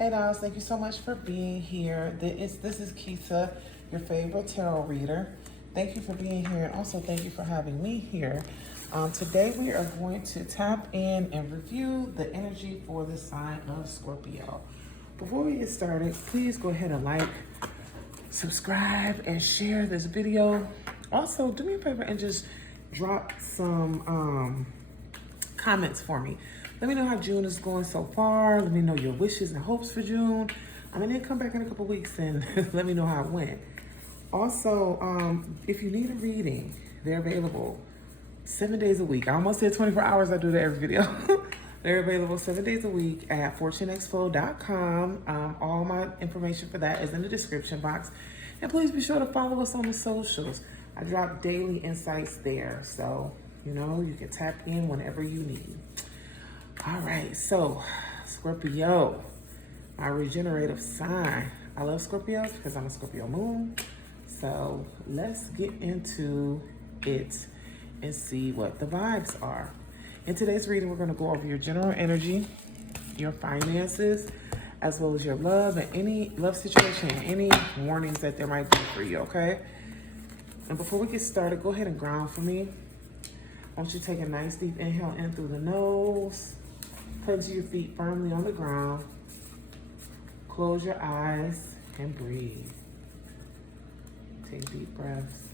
Hey dolls, thank you so much for being here. This is Keisha, your favorite tarot reader. Thank you for being here, and also thank you for having me here. Today we are going to tap in and review the energy for the sign of Scorpio. Before we get started, please go ahead and like, subscribe, and share this video. Also, do me a favor and just drop some comments for me. Let me know how June is going so far. Let me know your wishes and hopes for June. I'm gonna come back in a couple weeks and let me know how it went. Also, if you need a reading, they're available 7 days a week. I almost said 24 hours, I do that every video. They're available 7 days a week at fortuneexpo.com. All my information for that is in the description box. And please be sure to follow us on the socials. I drop daily insights there, so you know you can tap in whenever you need. All right, so Scorpio, my regenerative sign. I love Scorpios because I'm a Scorpio moon. So let's get into it and see what the vibes are. In today's reading, we're going to go over your general energy, your finances, as well as your love and any love situation, any warnings that there might be for you, okay? And before we get started, go ahead and ground for me. I want you to take a nice deep inhale in through the nose. Plant your feet firmly on the ground. Close your eyes and breathe. Take deep breaths.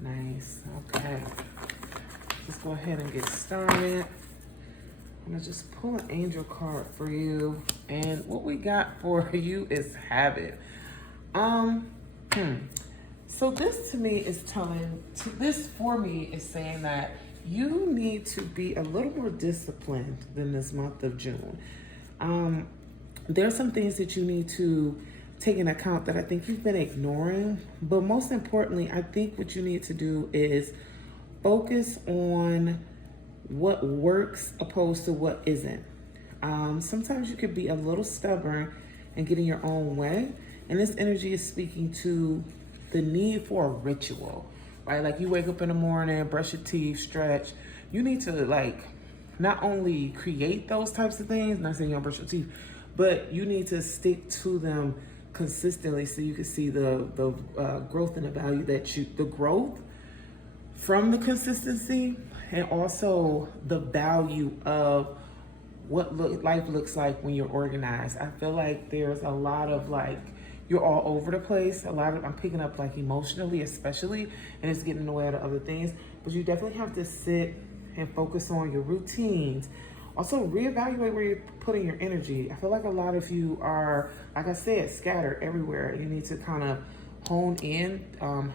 Nice. Okay. Let's go ahead and get started. I'm gonna just pull an angel card for you. And what we got for you is habit. So this to me is saying that you need to be a little more disciplined than this month of June. There are some things that you need to take into account that I think you've been ignoring, but most importantly, I think what you need to do is focus on what works opposed to what isn't. Sometimes you could be a little stubborn and get in your own way, and this energy is speaking to the need for a ritual, right? Like you wake up in the morning, brush your teeth, stretch. You need to like not only create those types of things, not saying you don't brush your teeth, but you need to stick to them consistently so you can see the growth and the value the growth from the consistency, and also the value of what life looks like when you're organized. I feel like there's a lot of like, you're all over the place. I'm picking up like emotionally, especially, and it's getting in the way of the other things. But you definitely have to sit and focus on your routines. Also, reevaluate where you're putting your energy. I feel like a lot of you are, like I said, scattered everywhere. You need to kind of hone in,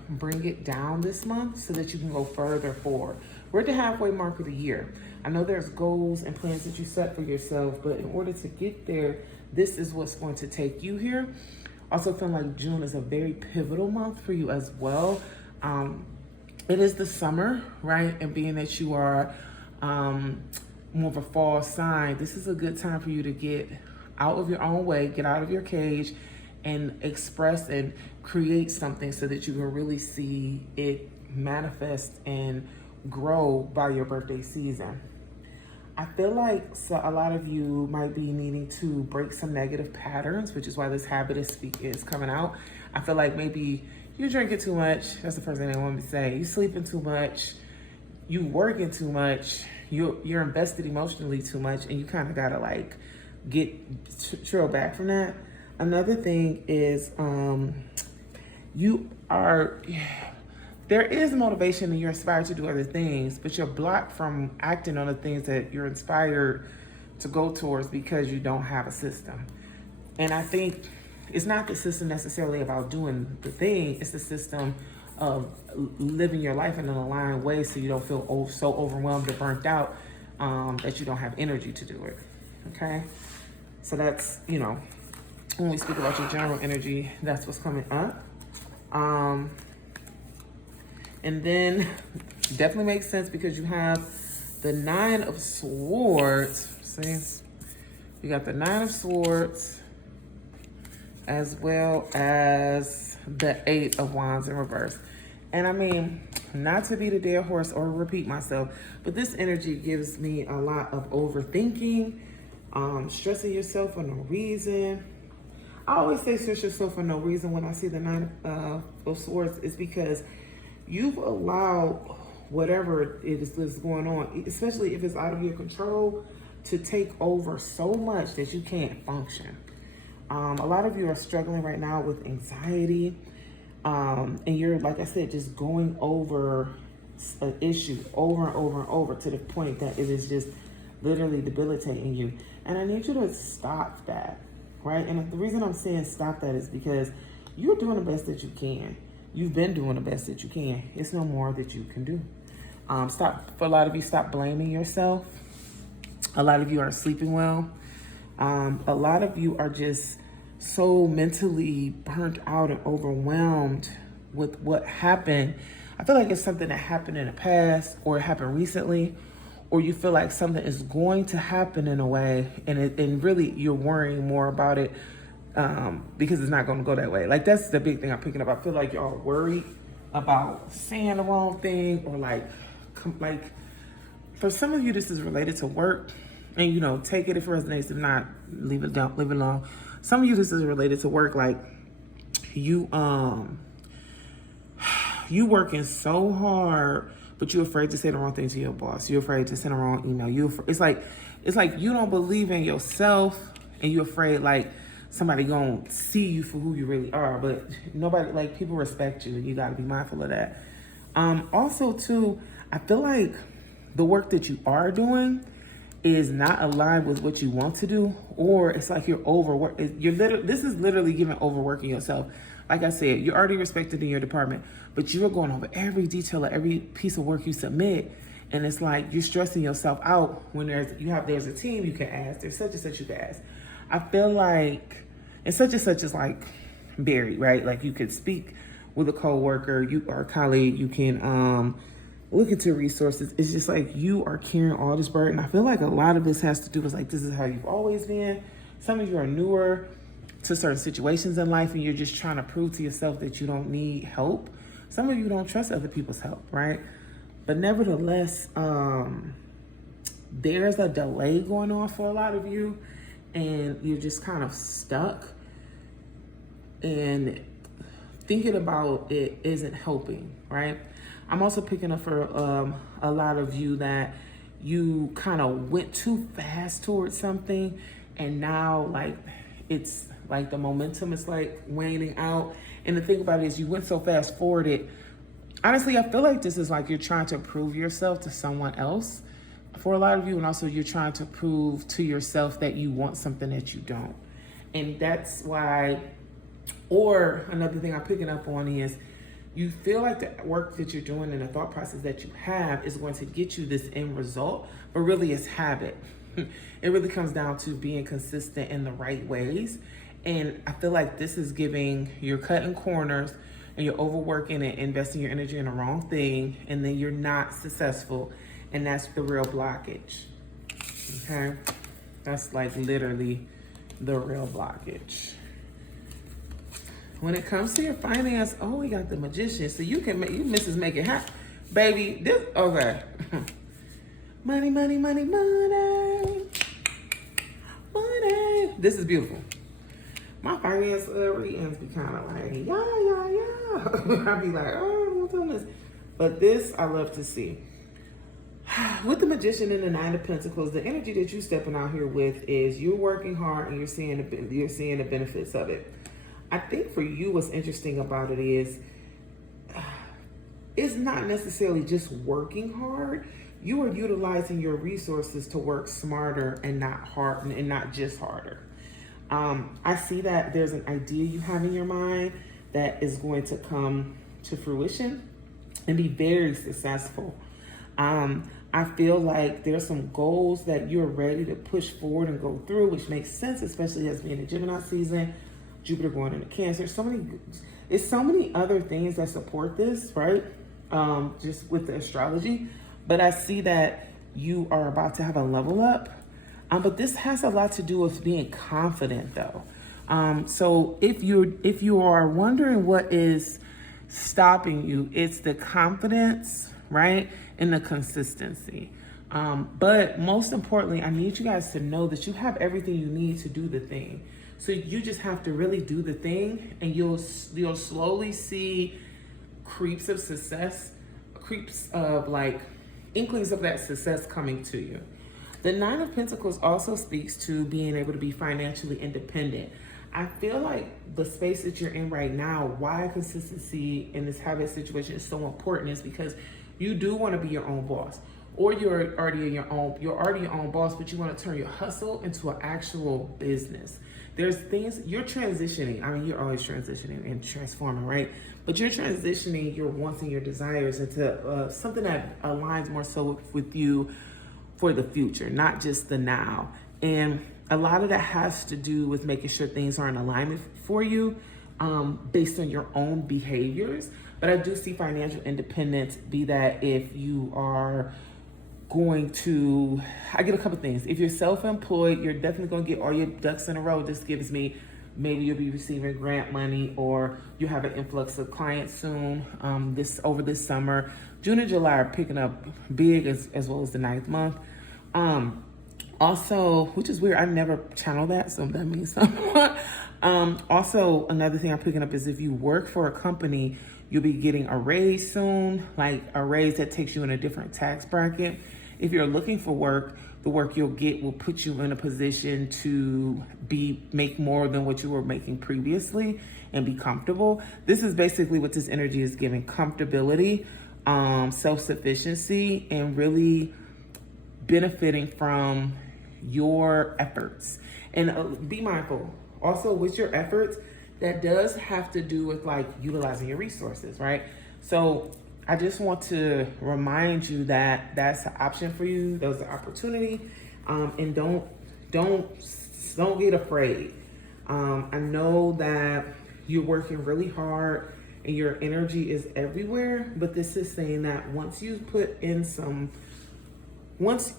bring it down this month so that you can go further forward. We're at the halfway mark of the year. I know there's goals and plans that you set for yourself, but in order to get there, this is what's going to take you here. Also feel like June is a very pivotal month for you as well. It is the summer, right? And being that you are more of a fall sign, this is a good time for you to get out of your own way, get out of your cage, and express and create something so that you can really see it manifest and grow by your birthday season. I feel like a lot of you might be needing to break some negative patterns, which is why this habit is coming out. I feel like maybe you're drinking too much. That's the first thing I want to say. You're sleeping too much. You working too much. You're invested emotionally too much, and you kind of gotta like trail back from that. Another thing is there is motivation and you're inspired to do other things, but you're blocked from acting on the things that you're inspired to go towards because you don't have a system. And I think it's not the system necessarily about doing the thing, it's the system of living your life in an aligned way so you don't feel so overwhelmed or burnt out that you don't have energy to do it, okay? So that's, you know, when we speak about your general energy, that's what's coming up. And then definitely makes sense because you have the 9 of Swords. See, you got the 9 of Swords as well as the 8 of Wands in reverse. And I mean, not to be the dead horse or repeat myself, but this energy gives me a lot of overthinking, stressing yourself for no reason. I always say stress yourself for no reason when I see the Nine of Swords, is because you've allowed whatever it is that's going on, especially if it's out of your control, to take over so much that you can't function. A lot of you are struggling right now with anxiety, and you're, like I said, just going over an issue over and over and over to the point that it is just literally debilitating you. And I need you to stop that, right? And the reason I'm saying stop that is because you're doing the best that you can. You've been doing the best that you can. It's no more that you can do. For a lot of you, stop blaming yourself. A lot of you aren't sleeping well. A lot of you are just so mentally burnt out and overwhelmed with what happened. I feel like it's something that happened in the past, or it happened recently, or you feel like something is going to happen in a way, and really you're worrying more about it because it's not going to go that way. Like, that's the big thing I'm picking up. I feel like y'all are worried about saying the wrong thing, or like for some of you, this is related to work, and take it if it resonates. If not, leave it alone. Some of you, this is related to work, like you working so hard, but you're afraid to say the wrong thing to your boss. You're afraid to send the wrong email. It's like you don't believe in yourself, and you're afraid like somebody gonna see you for who you really are. But nobody, like, people respect you, and you gotta be mindful of that. Also too, I feel like the work that you are doing is not aligned with what you want to do, or it's like you're overwork. This is literally giving overworking yourself. Like I said, you're already respected in your department, but you're going over every detail of every piece of work you submit, and it's like you're stressing yourself out when there's a team you can ask, there's such and such you can ask. I feel like, and such is like buried, right? Like, you could speak with a coworker, or a colleague, you can look into resources. It's just like you are carrying all this burden. I feel like a lot of this has to do with, like, this is how you've always been. Some of you are newer to certain situations in life, and you're just trying to prove to yourself that you don't need help. Some of you don't trust other people's help, right? But nevertheless, there's a delay going on for a lot of you, and you're just kind of stuck, and thinking about it isn't helping, right? I'm also picking up for a lot of you that you kind of went too fast towards something, and now, like, it's like the momentum is like waning out. And the thing about it is, you went so fast forwarded. Honestly, I feel like this is like you're trying to prove yourself to someone else for a lot of you, and also you're trying to prove to yourself that you want something that you don't. And that's why, or another thing I'm picking up on is, you feel like the work that you're doing and the thought process that you have is going to get you this end result, but really it's habit. It really comes down to being consistent in the right ways. And I feel like this is you're cutting corners, and you're overworking and investing your energy in the wrong thing, and then you're not successful. And that's the real blockage, okay? That's like literally the real blockage. When it comes to your finance, oh, we got the Magician. So you Mrs. Make It Happen. Baby, this, okay. Money, money, money, money. Money. This is beautiful. My finance readings be kind of like, yeah. I be like, oh, I'm doing this. But this, I love to see. With the Magician and the Nine of Pentacles, the energy that you're stepping out here with is you're working hard, and you're seeing the benefits of it. I think for you, what's interesting about it is it's not necessarily just working hard. You are utilizing your resources to work smarter and not hard, and not just harder. I see that there's an idea you have in your mind that is going to come to fruition and be very successful. I feel like there's some goals that you're ready to push forward and go through, which makes sense, especially as being a Gemini season. Jupiter going into Cancer. So many other things that support this, right? Just with the astrology. But I see that you are about to have a level up. But this has a lot to do with being confident, though. So if you are wondering what is stopping you. It's the confidence, right? And the consistency. But most importantly, I need you guys to know that you have everything you need to do the thing. So you just have to really do the thing, and you'll slowly see creeps of success, creeps of like inklings of that success coming to you. The Nine of Pentacles also speaks to being able to be financially independent. I feel like the space that you're in right now, why consistency in this habit situation is so important is because you do want to be your own boss, or you're already your own boss, but you want to turn your hustle into an actual business. There's things you're transitioning. I mean, you're always transitioning and transforming, right? But you're transitioning your wants and your desires into something that aligns more so with you for the future, not just the now. And a lot of that has to do with making sure things are in alignment for you based on your own behaviors. But I do see financial independence be that if you are going to, I get a couple things. If you're self-employed, you're definitely going to get all your ducks in a row. This gives me maybe you'll be receiving grant money, or you have an influx of clients soon. Over this summer, June and July are picking up big, as well as the 9th month. Also, which is weird, I never channel that, so that means something. Also, another thing I'm picking up is if you work for a company, you'll be getting a raise soon, like a raise that takes you in a different tax bracket. If you're looking for work, the work you'll get will put you in a position to make more than what you were making previously and be comfortable. This is basically what this energy is giving: comfortability, self-sufficiency, and really benefiting from your efforts. And be mindful also with your efforts, that does have to do with like utilizing your resources, right? So I just want to remind you that that's an option for you. There's an opportunity, and don't get afraid. I know that you're working really hard and your energy is everywhere, but this is saying that once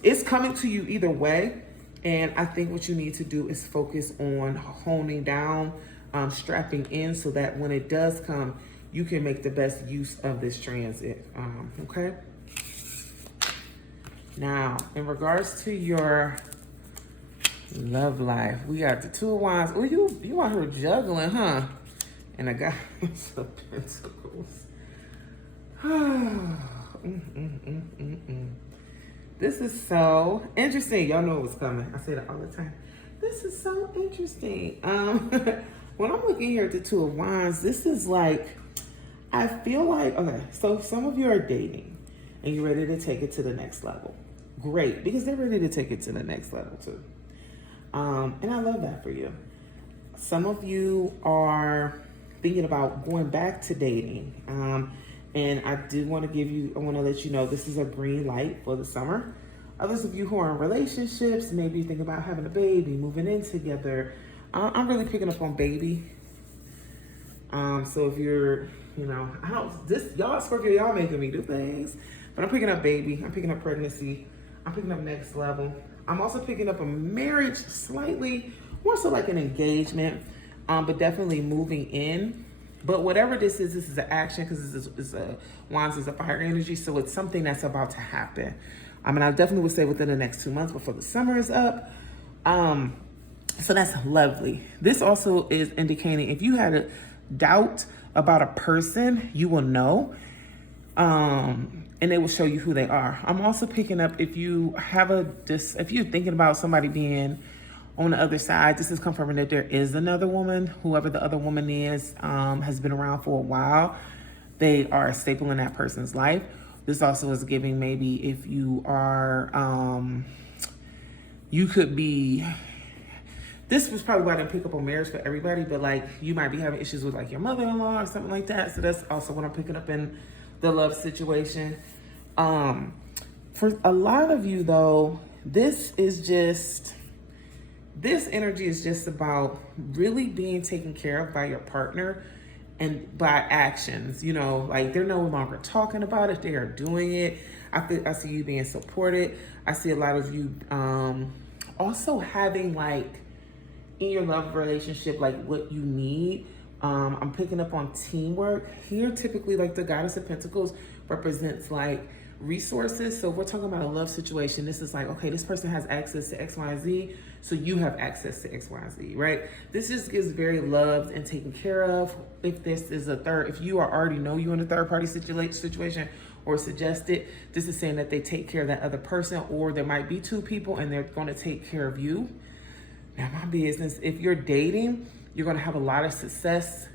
it's coming to you either way. And I think what you need to do is focus on honing down, strapping in, so that when it does come, you can make the best use of this transit. Okay. Now, in regards to your love life, we got the Two of Wands. Oh, you out here juggling, huh? And I got some Pentacles. This is so interesting. Y'all know what's coming. I say that all the time. This is so interesting. When I'm looking here at the Two of Wands, this is like, I feel like, okay, so some of you are dating and you're ready to take it to the next level. Great, because they're ready to take it to the next level too. And I love that for you. Some of you are thinking about going back to dating. And I want to let you know this is a green light for the summer. Others of you who are in relationships, maybe you think about having a baby, moving in together. I'm really picking up on baby. So if you're, y'all Scorpio, y'all making me do things. But I'm picking up baby, I'm picking up pregnancy, I'm picking up next level. I'm also picking up a marriage, slightly more so like an engagement, but definitely moving in. But whatever this is an action, because this is Wands is a fire energy, so it's something that's about to happen. I mean, I definitely would say within the next 2 months before the summer is up. So that's lovely. This also is indicating if you had a doubt about a person, you will know, and they will show you who they are. I'm also picking up if you have if you're thinking about somebody being on the other side, this is confirming that there is another woman. Whoever the other woman is has been around for a while. They are a staple in that person's life. This also is giving maybe if you are, you could be, this was probably why I didn't pick up on marriage for everybody, but like you might be having issues with like your mother-in-law or something like that. So that's also what I'm picking up in the love situation. For a lot of you though, this energy is just about really being taken care of by your partner and by actions. Like they're no longer talking about it, they are doing it. I see you being supported. I see a lot of you also having like in your love relationship, like what you need. I'm picking up on teamwork. Here, typically, like the Goddess of Pentacles represents like resources. So if we're talking about a love situation, this is like, okay, this person has access to X, Y, and Z, so you have access to X, Y, and Z, right? This just gives very loved and taken care of. If this is if you already know you're in a third party situation or suggested, this is saying that they take care of that other person, or there might be two people and they're going to take care of you. Now, my business, if you're dating, you're going to have a lot of success.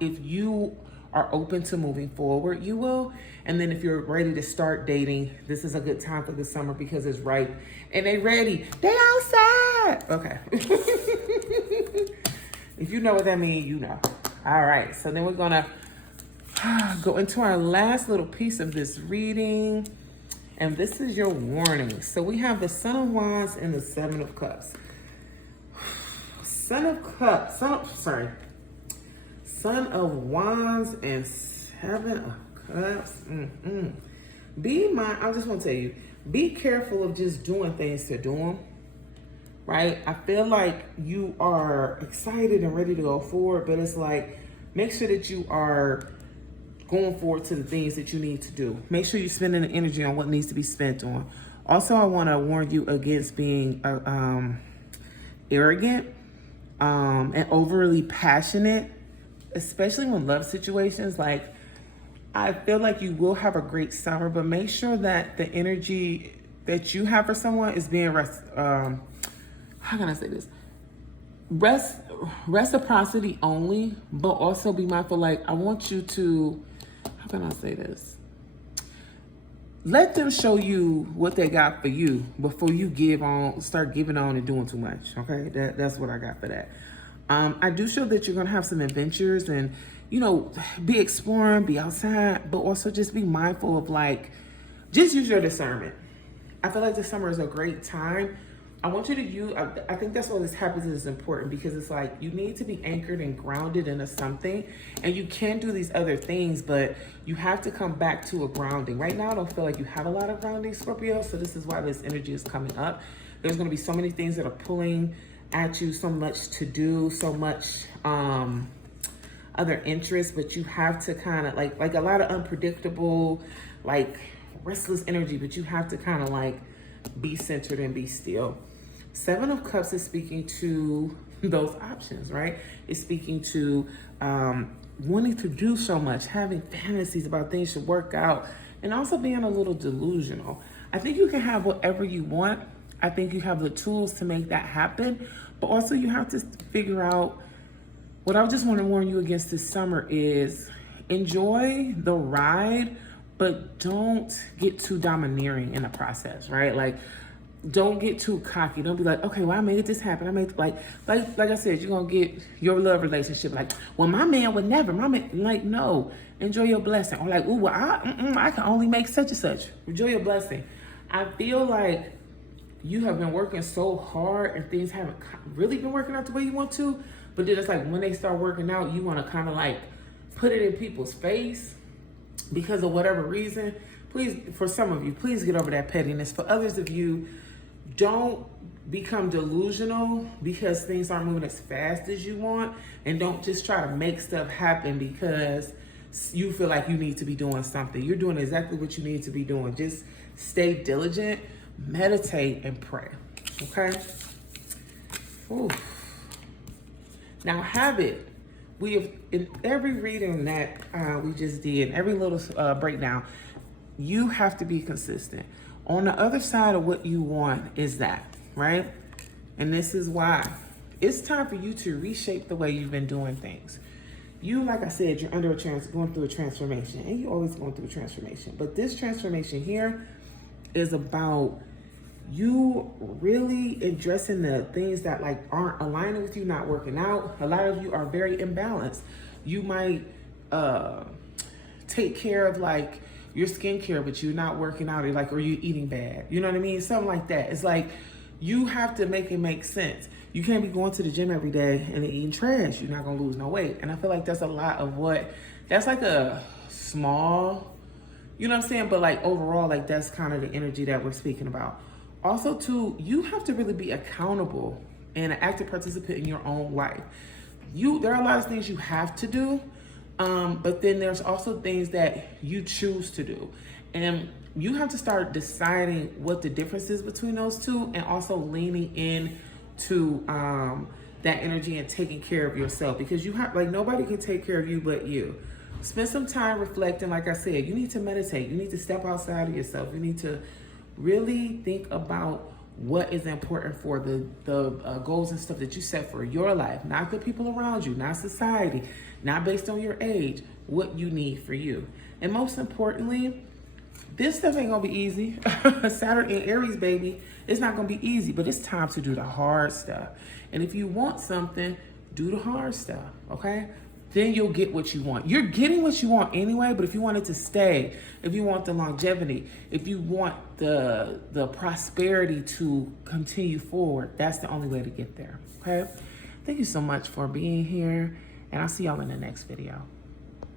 If you are open to moving forward, you will. And then if you're ready to start dating, this is a good time for the summer because it's ripe and they ready. They outside. Okay. If you know what that means, you know. All right. So then we're going to go into our last little piece of this reading. And this is your warning. So we have the Son of Wands and the Seven of Cups. Son of Wands and Seven of Cups. I just want to tell you, be careful of just doing things to do them, right? I feel like you are excited and ready to go forward, but it's like, make sure that you are going forward to the things that you need to do. Make sure you're spending the energy on what needs to be spent on. Also, I want to warn you against being arrogant and overly passionate, especially when love situations. Like, I feel like you will have a great summer, but make sure that the energy that you have for someone is being how can I say this? Reciprocity only, but also be mindful. Like, I want you to, how can I say this? Let them show you what they got for you before you start giving on and doing too much. Okay, that's what I got for that. I do show that you're gonna have some adventures and, you know, be exploring, be outside, but also just be mindful of, like, just use your discernment. I feel like this summer is a great time. I want you to use, I think that's why this happens is important, because it's like you need to be anchored and grounded into something, and you can do these other things, but you have to come back to a grounding. Right now, I don't feel like you have a lot of grounding, Scorpio, so this is why this energy is coming up. There's going to be so many things that are pulling at you, so much to do, so much other interests, but you have to kind of like a lot of unpredictable, like restless energy, but you have to kind of like be centered and be still. Seven of Cups is speaking to those options, right? It's speaking to wanting to do so much, having fantasies about things should work out, and also being a little delusional. I think you can have whatever you want. I think you have the tools to make that happen, but also you have to figure out, what I just want to warn you against this summer is enjoy the ride, but don't get too domineering in the process, right? Like, don't get too cocky. Don't be like, okay, well, I made this happen. I made like I said, you're gonna get your love relationship like, well, my man would never. My man, like, no, enjoy your blessing. Or like, ooh, well, I can only make such and such. Enjoy your blessing. I feel like you have been working so hard and things haven't really been working out the way you want to. But then it's like when they start working out, you want to kind of like put it in people's face because of whatever reason. Please, for some of you, please get over that pettiness. For others of you, don't become delusional because things aren't moving as fast as you want. And don't just try to make stuff happen because you feel like you need to be doing something. You're doing exactly what you need to be doing. Just stay diligent, meditate, and pray. Okay? Ooh. Now, habit. We have, in every reading that we just did, every little breakdown, you have to be consistent. On the other side of what you want is that, right? And this is why it's time for you to reshape the way you've been doing things. You, like I said, you're going through a transformation, and you're always going through a transformation. But this transformation here is about you really addressing the things that like aren't aligning with you, not working out. A lot of you are very imbalanced. You might take care of like your skincare, but you're not working out, or you're eating bad. You know what I mean? Something like that. It's like you have to make it make sense. You can't be going to the gym every day and eating trash. You're not gonna lose no weight. And I feel like that's a lot of that's like a small, you know what I'm saying? But like overall, like that's kind of the energy that we're speaking about. Also, too, you have to really be accountable and an active participant in your own life. there are a lot of things you have to do, but then there's also things that you choose to do. And you have to start deciding what the difference is between those two, and also leaning in to that energy and taking care of yourself, because you have, like, nobody can take care of you but you. Spend some time reflecting. Like I said, you need to meditate. You need to step outside of yourself. You need to really think about what is important for the goals and stuff that you set for your life, not the people around you, not society, not based on your age, what you need for you. And most importantly, this stuff ain't gonna be easy. Saturn in Aries, baby, it's not gonna be easy, but it's time to do the hard stuff. And if you want something, do the hard stuff, okay? Then you'll get what you want. You're getting what you want anyway, but if you want it to stay, if you want the longevity, if you want the prosperity to continue forward, that's the only way to get there, okay? Thank you so much for being here, and I'll see y'all in the next video.